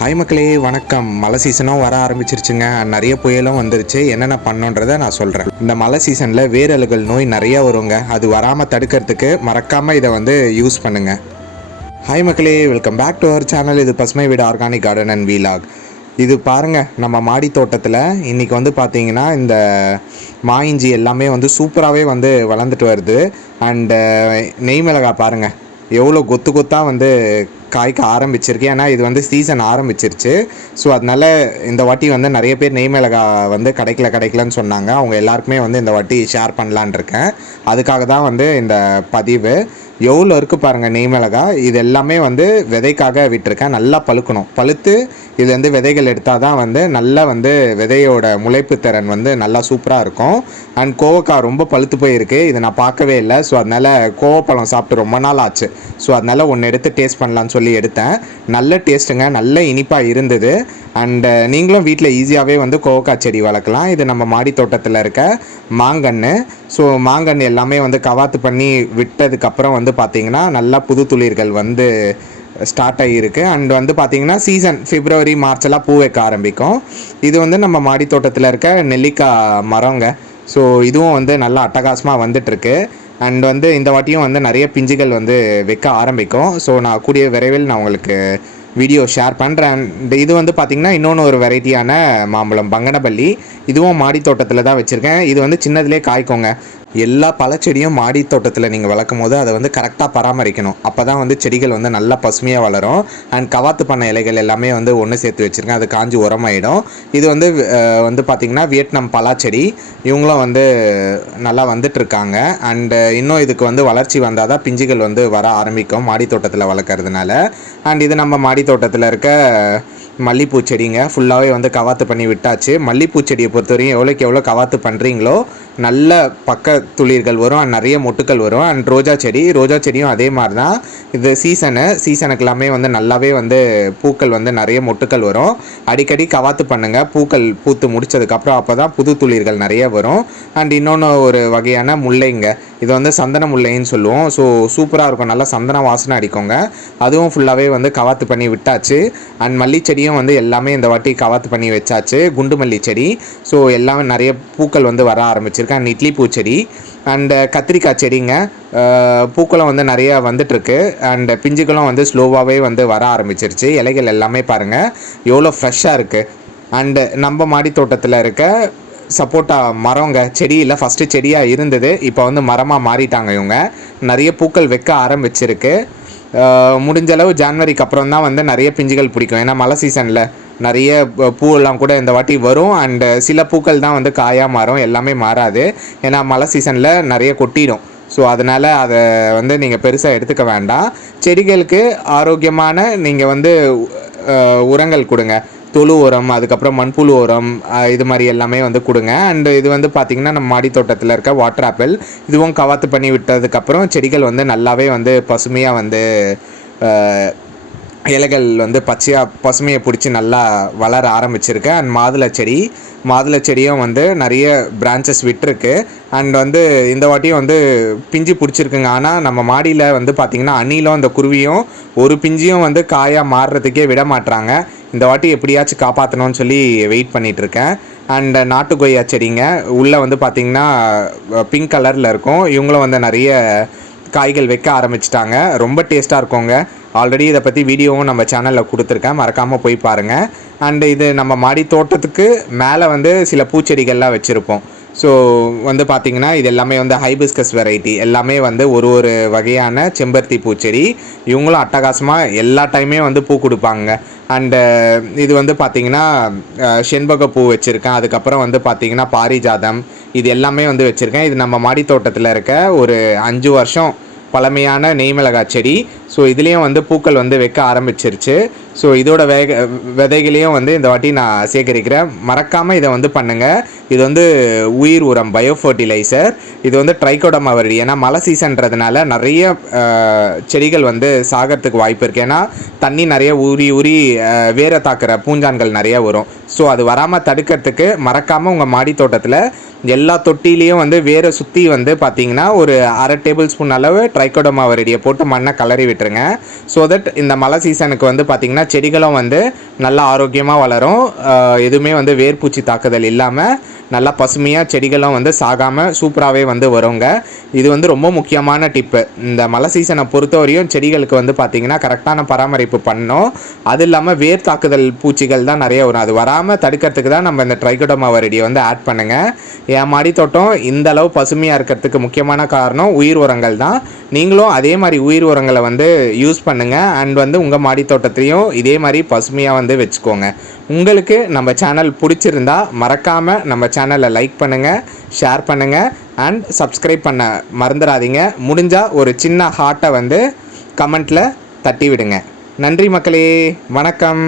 Hi மக்களே வணக்கம். மழை சீசனும் வர ஆரம்பிச்சிருச்சுங்க. நிறைய புயலும் வந்துருச்சு. என்னென்ன பண்ணோன்றதை நான் சொல்கிறேன் இந்த மழை சீசனில் வேரலுகள் நோய் நிறையா வருங்க. அது வராமல் தடுக்கிறதுக்கு மறக்காமல் இதை வந்து யூஸ் பண்ணுங்கள் ஹாய் மக்களே welcome back to our channel இது பசுமை வீடு ஆர்கானிக் கார்டன் அண்ட் வீலாக் இது பாருங்கள் நம்ம மாடி தோட்டத்தில் இன்றைக்கி வந்து பார்த்தீங்கன்னா இந்த மா இஞ்சி எல்லாமே வந்து சூப்பராகவே வந்து வளர்ந்துட்டு வருது. அண்டு நெய் மிளகாய் பாருங்கள் எவ்வளோ கொத்து கொத்தாக வந்து காய்க்க ஆரம்பிச்சிருக்கு. ஏன்னா இது வந்து சீசன் ஆரம்பிச்சிருச்சு. ஸோ அதனால இந்த வாட்டி வந்து நிறைய பேர் நெய் மிளகா வந்து கிடைக்கல கிடைக்கலன்னு சொன்னாங்க. அவங்க எல்லாருக்குமே வந்து இந்த வாட்டி ஷேர் பண்ணலான் இருக்கேன். அதுக்காக தான் வந்து இந்த பதிவு. எவ்வளோ இருக்குது பாருங்கள் நெய் மிளகா. இது எல்லாமே வந்து விதைக்காக விட்டுருக்கேன். நல்லா பழுக்கணும். பழுத்து இதுலேருந்து விதைகள் எடுத்தால் தான் வந்து நல்லா வந்து விதையோட முளைப்பு திறன் வந்து நல்லா சூப்பராக இருக்கும். அண்ட் கோவக்காய் ரொம்ப பழுத்து போயிருக்கு. இதை நான் பார்க்கவே இல்லை. ஸோ அதனால் கோவப்பழம் சாப்பிட்டு ரொம்ப நாள் ஆச்சு. ஸோ அதனால் ஒன்று எடுத்து டேஸ்ட் பண்ணலான்னு சொல்லி எடுத்தேன். நல்ல டேஸ்ட்டுங்க நல்ல இனிப்பாக இருந்தது. அண்டு நீங்களும் வீட்டில் ஈஸியாகவே வந்து கோவக்காய் செடி வளர்க்கலாம். இது நம்ம மாடி தோட்டத்தில் இருக்க மாங்கன்று ஸோ மாங்கன்று எல்லாமே வந்து கவாத்து பண்ணி விட்டதுக்கப்புறம் வந்து பார்த்திங்கன்னா நல்லா புது துளிர்கள் வந்து ஸ்டார்ட் ஆகியிருக்கு அண்ட் வந்து பார்த்திங்கன்னா சீசன் ஃபிப்ரவரி மார்ச் எல்லாம் பூ வைக்க ஆரம்பிக்கும். இது வந்து நம்ம மாடி தோட்டத்தில் இருக்க நெல்லிக்காய் மரங்க. ஸோ இதுவும் வந்து நல்லா அட்டகாசமாக வந்துட்டுருக்கு. அண்ட் வந்து இந்த வாட்டியும் வந்து நிறைய பிஞ்சுகள் வந்து வைக்க ஆரம்பிக்கும். ஸோ நான் கூடிய விரைவில் நான் உங்களுக்கு வீடியோ ஷேர் பண்ணுறேன் அண்ட் இது வந்து பார்த்திங்கன்னா இன்னொன்று ஒரு வெரைட்டியான மாம்பழம் பங்கனப்பள்ளி. இதுவும் மாடி தோட்டத்தில் தான் வச்சுருக்கேன். இது வந்து சின்னதுலேயே காய்க்குங்க. எல்லா பழச்செடியும் மாடி தோட்டத்தில் நீங்கள் வளர்க்கும் போது அதை வந்து கரெக்டாக பராமரிக்கணும். அப்போ தான் வந்து செடிகள் வந்து நல்லா பசுமையாக வளரும். அண்ட் கவாத்து பண்ண இலைகள் எல்லாமே வந்து ஒன்று சேர்த்து வச்சுருக்கேன் அது காஞ்சி உரமாயிடும். இது வந்து வந்து பார்த்திங்கன்னா வியட்நாம் பலாச்செடி. இவங்களும் வந்து நல்லா வந்துட்டுருக்காங்க. அண்டு இன்னும் இதுக்கு வந்து வளர்ச்சி வந்தால் தான் பிஞ்சுகள் வந்து வர ஆரம்பிக்கும் மாடி தோட்டத்தில் வளர்க்குறதுனால. அண்ட் இது நம்ம மாடி தோட்டத்தில் இருக்க மல்லிப்பூ செடிங்க. ஃபுல்லாகவே வந்து கவாத்து பண்ணி விட்டாச்சு. மல்லிப்பூ செடியை பொறுத்தவரையும் எவ்வளோக்கு எவ்வளோ கவாத்து பண்ணுறீங்களோ நல்ல பக்க துளிர்கள் வரும் அண்ட் நிறைய மொட்டுக்கள் வரும் அண்ட் ரோஜா செடி ரோஜா செடியும் அதே மாதிரி தான் இது சீசனு சீசனுக்கு எல்லாமே வந்து நல்லாவே வந்து பூக்கள் வந்து நிறைய மொட்டுக்கள் வரும். அடிக்கடி கவாத்து பண்ணுங்கள் பூக்கள் பூத்து முடிச்சதுக்கப்புறம் அப்போ தான் புது துளிர்கள் நிறைய வரும். அண்ட் இன்னொன்று ஒரு வகையான முல்லைங்க. இது வந்து சந்தன முல்லைன்னு சொல்லுவோம். ஸோ சூப்பராக இருக்கும். நல்லா சந்தன வாசனை அடிக்கோங்க. அதுவும் ஃபுல்லாகவே வந்து கவாத்து பண்ணி விட்டாச்சு. அண்ட் மல்லி செடியும் வந்து எல்லாமே இந்த வாட்டி கவாத்து பண்ணி வச்சாச்சு. குண்டு மல்லி செடி ஸோ எல்லாமே நிறைய பூக்கள் வந்து வர ஆரம்பிச்சிருக்கு. அண்ட் இட்லி பூச்செடி. அண்டு கத்திரிக்காய் செடிங்க. பூக்களும் வந்து நிறைய வந்துட்டுருக்கு. அண்ட் பிஞ்சுகளும் வந்து ஸ்லோவாகவே வந்து வர ஆரம்பிச்சிருச்சு. இலைகள் எல்லாமே பாருங்கள் எவ்வளோ ஃப்ரெஷ்ஷாக இருக்குது அண்டு நம்ம மாடி தோட்டத்தில் இருக்க சப்போட்டா மரங்க செடியில் ஃபஸ்ட்டு செடியாக இருந்தது. இப்போ வந்து மரமாக மாறிட்டாங்க இவங்க. நிறைய பூக்கள் வைக்க ஆரம்பிச்சிருக்கு. முடிஞ்சளவு முடிஞ்ச அளவு ஜான்வரிக்கு அப்புறம் தான் வந்து நிறைய பிஞ்சுகள் பிடிக்கும். ஏன்னா மழை சீசனில் நிறைய பூவெல்லாம் கூட இந்த வாட்டி வரும். அண்டு சில பூக்கள் தான் வந்து காயாக மாறும். எல்லாமே மாறாது. ஏன்னா மழை சீசனில் நிறைய கொட்டிடும். ஸோ அதனால் அதை வந்து நீங்கள் பெருசாக எடுத்துக்க வேண்டாம். செடிகளுக்கு ஆரோக்கியமான நீங்கள் வந்து உரங்கள் கொடுங்க. தொழு உரம் அதுக்கப்புறம் மண்புழு உரம் இது மாதிரி எல்லாமே வந்து கொடுங்க. அண்டு இது வந்து பார்த்திங்கன்னா நம்ம மாடி தோட்டத்தில் இருக்க வாட்டர் ஆப்பிள் இதுவும் கவாத்து பண்ணி விட்டதுக்கப்புறம் செடிகள் வந்து நல்லாவே வந்து பசுமையாக வந்து இலைகள் வந்து பச்சையாக பசுமையை பிடிச்சி நல்லா வளர ஆரம்பிச்சிருக்கு. அண்ட் மாதுளை செடி மாதுளை செடியும் வந்து நிறைய பிரான்ச்சஸ் விட்டுருக்கு. அண்ட் வந்து இந்த வாட்டியும் வந்து பிஞ்சு பிடிச்சிருக்குங்க. ஆனால் நம்ம மாடியில் வந்து பார்த்திங்கன்னா அணிலும் அந்த குருவியும் ஒரு பிஞ்சியும் வந்து காயாக மாறுறதுக்கே விட மாட்டுறாங்க இந்த வாட்டி எப்படியாச்சும் காப்பாற்றணும்னு சொல்லி வெயிட் பண்ணிகிட்ருக்கேன் இருக்கேன் அண்ட் நாட்டு கொய்யா செடிங்க உள்ளே வந்து பார்த்திங்கன்னா பிங்க் கலரில் இருக்கும். இவங்களும் வந்து நிறைய காய்கள் வைக்க ஆரம்பிச்சிட்டாங்க. ரொம்ப டேஸ்ட்டாக இருக்குங்க. ஆல்ரெடி இதை பற்றி வீடியோவும் நம்ம சேனலில் கொடுத்துருக்கேன். மறக்காமல் போய் பாருங்கள் அண்டு இது நம்ம மாடி தோட்டத்துக்கு மேலே வந்து சில பூச்செடிகள்லாம் வச்சுருப்போம். ஸோ வந்து பார்த்திங்கன்னா இது எல்லாமே வந்து ஹைபிஸ்கஸ் வெரைட்டி எல்லாமே வந்து ஒரு ஒரு வகையான செம்பருத்தி பூச்செடி. இவங்களும் அட்டகாசமாக எல்லா டைமே வந்து பூ கொடுப்பாங்க. அண்டு இது வந்து பார்த்திங்கன்னா செண்பக பூ வச்சுருக்கேன். அதுக்கப்புறம் வந்து பார்த்திங்கன்னா பாரிஜாதம். இது எல்லாமே வந்து வச்சுருக்கேன். இது நம்ம மாடி தோட்டத்தில் இருக்க ஒரு அஞ்சு வருஷம் பழமையான நெய்மிளகாய் செடி. ஸோ இதுலேயும் வந்து பூக்கள் வந்து வைக்க ஆரம்பிச்சிருச்சு. ஸோ இதோட வேக விதைகளையும் வந்து இந்த வாட்டி நான் சேகரிக்கிறேன். மறக்காமல் இதை வந்து பண்ணுங்கள் இது வந்து உயிர் உரம் பயோ ஃபர்டிலைசர் இது வந்து ட்ரைகோடமா வருடி ஏன்னா மழை சீசன்றதுனால நிறைய செடிகள் வந்து சாகிறதுக்கு வாய்ப்பு இருக்குது ஏன்னா தண்ணி நிறைய ஊறி ஊறி வேரை தாக்குற பூஞ்சான்கள் நிறைய வரும். ஸோ அது வராமல் தடுக்கிறதுக்கு மறக்காமல் உங்கள் மாடி தோட்டத்தில் எல்லா தொட்டிலையும் வந்து வேரை சுற்றி வந்து பார்த்தீங்கன்னா ஒரு அரை டேபிள் ஸ்பூன் அளவு ட்ரைகோடோமா வரடியை போட்டு மண்ணை கலரி விட்டுருங்க. ஸோ தட் இந்த மழை சீசனுக்கு வந்து பார்த்திங்கன்னா செடிகளும் வந்து நல்லா ஆரோக்கியமாக வளரும். எதுவுமே வந்து வேர்பூச்சி தாக்குதல் இல்லாமல் நல்லா பசுமையாக செடிகளும் வந்து சாகாமல் சூப்பராகவே வந்து வருங்க. இது வந்து ரொம்ப முக்கியமான டிப்பு. இந்த மழை சீசனை பொறுத்தவரையும் செடிகளுக்கு வந்து பார்த்திங்கன்னா கரெக்டான பராமரிப்பு பண்ணணும். அது இல்லாமல் வேர் தாக்குதல் பூச்சிகள் தான் நிறைய வரும். அது வராமல் தடுக்கிறதுக்கு தான் நம்ம இந்த ட்ரைகோடோமா வெரைட்டியை வந்து ஆட் பண்ணுங்கள் என் மாடி தோட்டம் இந்த அளவு பசுமையாக இருக்கிறதுக்கு முக்கியமான காரணம் உயிர் உரங்கள் தான். நீங்களும் அதே மாதிரி உயிர் உரங்களை வந்து யூஸ் பண்ணுங்கள் அண்ட் வந்து உங்கள் மாடி தோட்டத்தையும் இதே மாதிரி பசுமையாக வந்து வச்சுக்கோங்க. உங்களுக்கு நம்ம சேனல் பிடிச்சிருந்தா மறக்காமல் நம்ம சேனலை லைக் பண்ணுங்கள் ஷேர் பண்ணுங்கள் அண்ட் சப்ஸ்கிரைப் பண்ண மறந்துடாதீங்க. முடிஞ்சால் ஒரு சின்ன ஹார்ட்டை வந்து கமெண்ட்டில் தட்டி விடுங்க நன்றி மக்களே வணக்கம்.